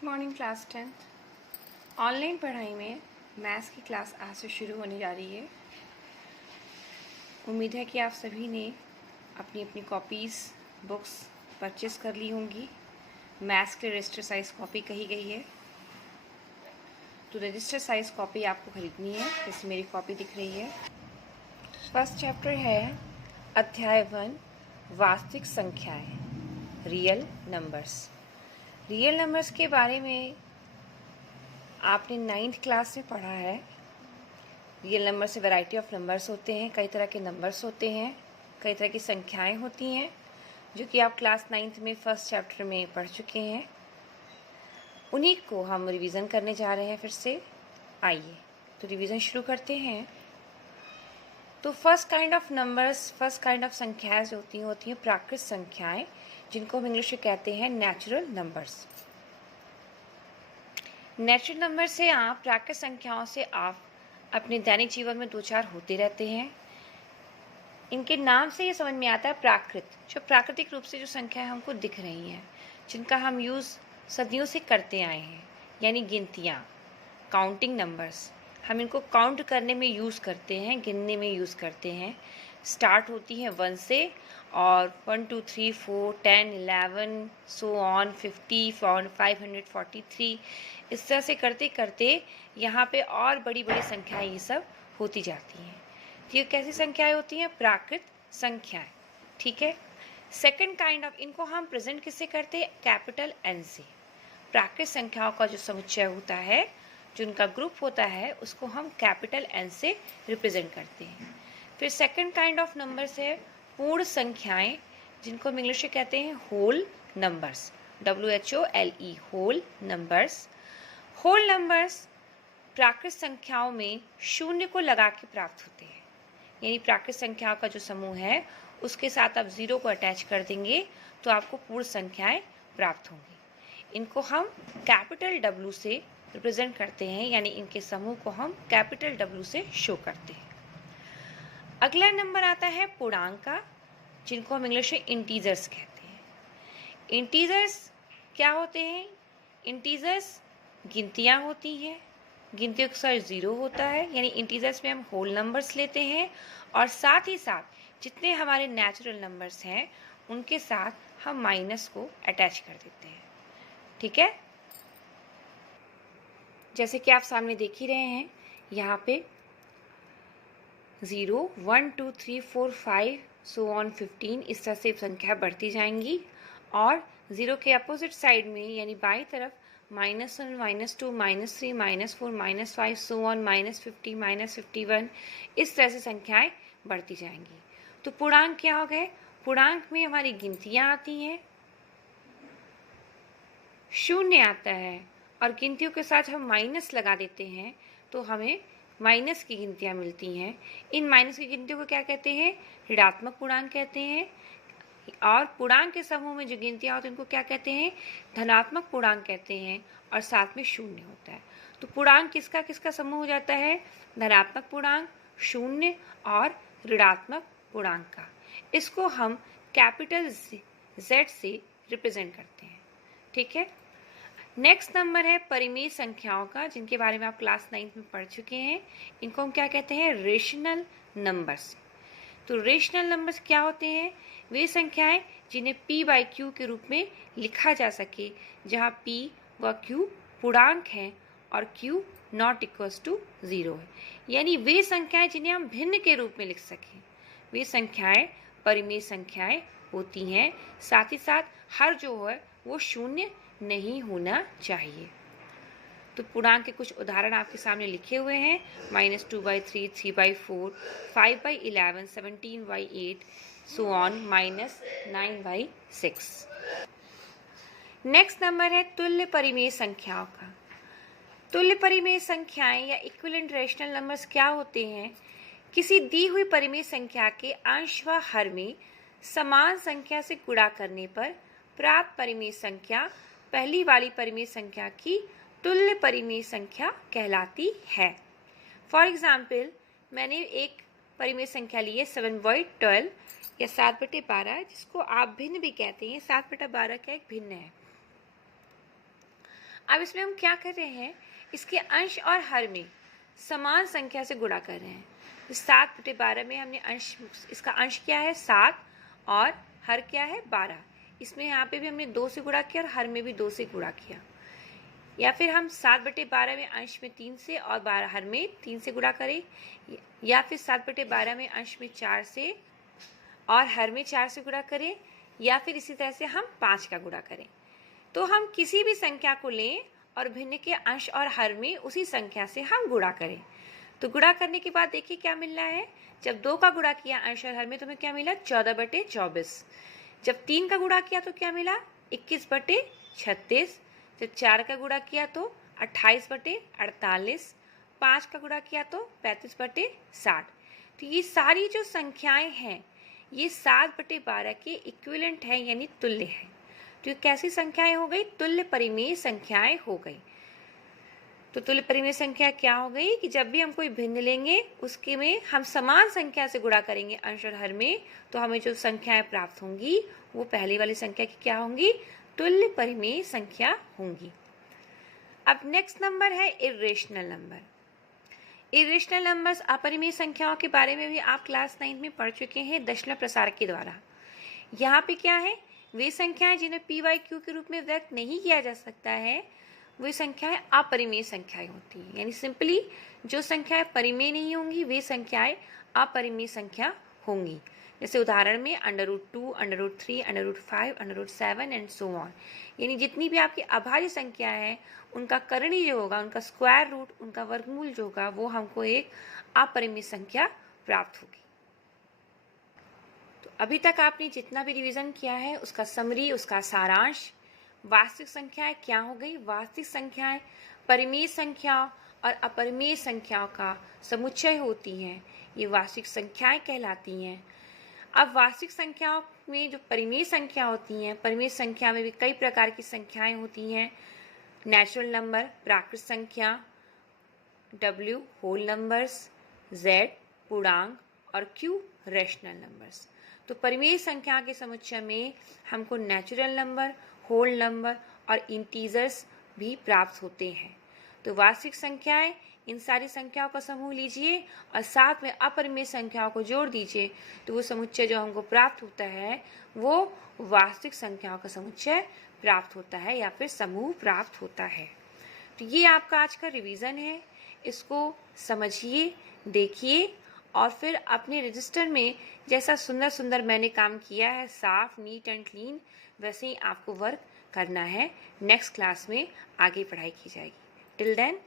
Good morning class 10th। Online पढ़ाई में maths की क्लास आज से शुरू होने जा रही है। उम्मीद है कि आप सभी ने अपनी अपनी कॉपीज़ बुक्स परचेस कर ली होंगी। मैथ्स के रजिस्टर साइज़ कॉपी कही गई है, तो रजिस्टर साइज़ कॉपी आपको खरीदनी है। जैसे मेरी कॉपी दिख रही है। फर्स्ट चैप्टर है अध्याय 1 वास्तविक संख्याएं, रियल नंबर्स। रियल नंबर्स के बारे में आपने 9th क्लास में पढ़ा है। रियल नंबर से वैरायटी ऑफ नंबर्स होते हैं, कई तरह के नंबर्स होते हैं, कई तरह की संख्याएं होती हैं, जो कि आप क्लास 9th में फर्स्ट चैप्टर में पढ़ चुके हैं। उन्हीं को हम रिवीजन करने जा रहे हैं फिर से। आइए तो रिवीजन शुरू करते हैं। तो first kind of numbers, first kind of संख्याएं जो होती हैं प्राकृत संख्याएं, जिनको हम इंग्लिश में कहते हैं नेचुरल नंबर्स। नेचुरल नंबर से आप प्राकृत संख्याओं से आप अपने दैनिक जीवन में दो चार होते रहते हैं। इनके नाम से ये समझ में आता है प्राकृत, जो प्राकृतिक रूप से जो संख्याएं हमको दिख रही हैं, जिनका हम यूज़ सदियों से करते आए हैं, यानी गिनतियाँ, काउंटिंग नंबर्स। हम इनको काउंट करने में यूज़ करते हैं, गिनने में यूज़ करते हैं। स्टार्ट होती हैं 1 से और 1 2 3 4 10 11 सो ऑन 50 543, इस तरह से करते करते यहाँ पे और बड़ी बड़ी संख्याएं ये सब होती जाती हैं। तो ये कैसी संख्याएं होती हैं? प्राकृत संख्याएं। ठीक है। सेकंड काइंड ऑफ, इनको हम प्रेजेंट किससे करते हैं? कैपिटल एन से। प्राकृत संख्याओं का जो समुच्चय होता है, जो उनका ग्रुप होता है, उसको हम कैपिटल एन से रिप्रेजेंट करते हैं। फिर सेकंड काइंड ऑफ नंबर्स है पूर्ण संख्याएं, जिनको हम इंग्लिश में कहते हैं whole numbers, WHOLE, whole numbers. Whole numbers प्राकृत संख्याओं में शून्य को लगा के प्राप्त होते हैं, यानी प्राकृत संख्याओं का जो समूह है उसके साथ आप 0 को अटैच कर देंगे तो आपको पूर्ण संख्याएं प्राप्त होंगी। इनको हम कैपिटल W से रिप्रेजेंट करते हैं, यानी इनके समूह को हम कैपिटल W से शो करते हैं। अगला नंबर आता है पूर्णांक का, जिनको हम इंग्लिश में इंटीजर्स कहते हैं। इंटीजर्स क्या होते हैं? इंटीजर्स गिनतियाँ होती हैं, गिनतियों के साथ 0 होता है, यानी इंटीजर्स में हम होल नंबर्स लेते हैं, और साथ ही साथ जितने हमारे नेचुरल नंबर्स हैं उनके साथ हम माइनस को अटैच कर देते हैं। ठीक है। जैसे कि आप सामने देख ही रहे हैं, यहाँ पे 0 1 2 3 4 5 सो ऑन 15, इस तरह से संख्या बढ़ती जाएंगी। और 0 के अपोजिट साइड में, यानी बाई तरफ, -1 -2 -3 -4 -5 सो ऑन -50 -51, इस तरह से संख्याएं बढ़ती जाएंगी। तो पूर्णांक क्या हो गए? पूर्णांक में हमारी गिनतियाँ आती हैं, शून्य आता है, और गिनतियों के साथ हम माइनस लगा देते हैं तो हमें माइनस की गिनतियाँ मिलती हैं। इन माइनस की गिनतियों को क्या कहते हैं? ऋणात्मक पूर्णांक कहते हैं। और पूर्णांक के समूह में जो गिनतियाँ होती हैं उनको क्या कहते हैं? धनात्मक पूर्णांक कहते हैं, और साथ में शून्य होता है। तो पूर्णांक किसका किसका समूह हो जाता है? धनात्मक पूर्णांक, शून्य और ऋणात्मक पूर्णांक का। इसको हम कैपिटल Z से रिप्रेजेंट करते हैं। ठीक है। नेक्स्ट नंबर है परिमेय संख्याओं का, जिनके बारे में आप क्लास 9th में पढ़ चुके हैं। इनको हम क्या कहते हैं? Rational numbers. तो रेशनल नंबर्स क्या होते हैं? वे संख्याएं जिन्हें P/Q के रूप में लिखा जा सके, जहां P व Q पूर्णांक हैं और Q नॉट इक्वल्स टू 0 है, यानी वे संख्याएं जिन्हें हम भिन्न के रूप में लिख सकें, वे संख्याएं परिमेय संख्याएं होती हैं। साथ ही साथ हर जो है वो शून्य नहीं होना चाहिए। तो पूर्णांक के कुछ उदाहरण आपके सामने लिखे हुए हैं: -2/3, 3/4, 5/11, 17/8, सो ऑन -9/6। नेक्स्ट नंबर है तुल्य परिमेय संख्याओं का। तुल्य परिमेय संख्याएं या इक्विवेलेंट रेशनल नंबर्स क्या होते हैं? किसी दी हुई परिमेय संख्या के अंश व हर में समान संख्या से गुणा करने पर प्राप्त परिमेय संख्या पहली वाली परिमेय संख्या की तुल्य परिमेय संख्या कहलाती है। फॉर एग्जाम्पल, मैंने एक परिमेय संख्या ली है 7/12 या 7/12, जिसको आप भिन्न भी कहते हैं। 7/12 का एक भिन्न है। अब इसमें हम क्या कर रहे हैं, इसके अंश और हर में समान संख्या से गुणा कर रहे हैं। 7/12 में हमने अंश, इसका अंश क्या है 7 और हर क्या है 12। इसमें यहाँ पे भी हमने 2 से गुणा किया और हर में भी 2 से गुणा किया। या फिर हम 7/12 में अंश में 3 से और 12 हर में 3 से गुणा करें, या फिर 7/12 में अंश में 4 से और हर में 4 से गुणा करें, या फिर इसी तरह से हम 5 का गुणा करें। तो हम किसी भी संख्या को लें और भिन्न के अंश और हर में उसी संख्या से हम गुणा करें। तो गुणा करने के बाद देखिए क्या मिल रहा है। जब 2 का गुणा किया अंश और हर में तो हमें क्या मिला 14/24। जब 3 का गुणा किया तो क्या मिला 21/36। जब 4 का गुणा किया तो 28/48। 5 का गुणा किया तो 35/60। तो ये सारी जो संख्याएं हैं ये 7/12 के इक्विवेलेंट है, यानी तुल्य है। तो ये कैसी संख्याएं हो गई, तुल्य परिमेय संख्याएं हो गई। तो तुल्य परिमेय संख्या क्या हो गई कि जब भी हम कोई भिन्न लेंगे उसके में हम समान संख्या से गुणा करेंगे अंश और हर में, तो हमें जो संख्याएं प्राप्त होंगी वो पहले वाली संख्या की क्या होंगी, तुल्य परिमेय संख्या होंगी। अब नेक्स्ट नंबर है इर्रेशनल नंबर। इरेशनल नंबर्स अपरिमेय संख्याओं के बारे में भी आप क्लास 9 में पढ़ चुके हैं दशमलव प्रसार के द्वारा। यहाँ पे क्या है, वे संख्याएं जिन्हें PYQ के रूप में व्यक्त नहीं किया जा सकता है वे संख्याएं अपरिमेय संख्याएं होती हैं। यानी सिंपली जो संख्याएं परिमेय नहीं होंगी वे संख्याएं अपरिमेय संख्या होंगी। जैसे उदाहरण में √2, √3, √5, √7 एंड सो ऑन। यानी जितनी भी आपकी अभाज्य संख्या है उनका करणी जो होगा, उनका स्क्वायर रूट, उनका वर्गमूल जो होगा वो हमको एक अपरिमेय संख्या प्राप्त होगी। तो अभी तक आपने जितना भी रिवीजन किया है उसका समरी, उसका सारांश, वास्तविक संख्याएं क्या हो गई, वास्तविक संख्याएं परिमेय संख्याओं और अपरिमेय संख्याओं का समुच्चय होती हैं, ये वास्तविक संख्याएं कहलाती हैं। अब वास्तविक संख्याओं में जो परिमेय संख्या होती हैं, परिमेय संख्या में भी कई प्रकार की संख्याएं होती हैं। नेचुरल नंबर, प्राकृत संख्या, W होल नंबर्स, Z पूर्णांक और Q रैशनल नंबर्स। तो परिमेय संख्या के समुच्चय में हमको नेचुरल नंबर, होल नंबर और इंटीजर्स भी प्राप्त होते हैं। तो वास्तविक संख्याएं, इन सारी संख्याओं का समूह लीजिए और साथ में अपरिमेय संख्याओं को जोड़ दीजिए तो वो समुच्चय जो हमको प्राप्त होता है वो वास्तविक संख्याओं का समुच्चय प्राप्त होता है या फिर समूह प्राप्त होता है। तो ये आपका आज का रिवीजन है, इसको समझिए, देखिए और फिर अपने रजिस्टर में जैसा सुंदर सुंदर मैंने काम किया है, साफ, नीट एंड क्लीन, वैसे ही आपको वर्क करना है। नेक्स्ट क्लास में आगे पढ़ाई की जाएगी। Till then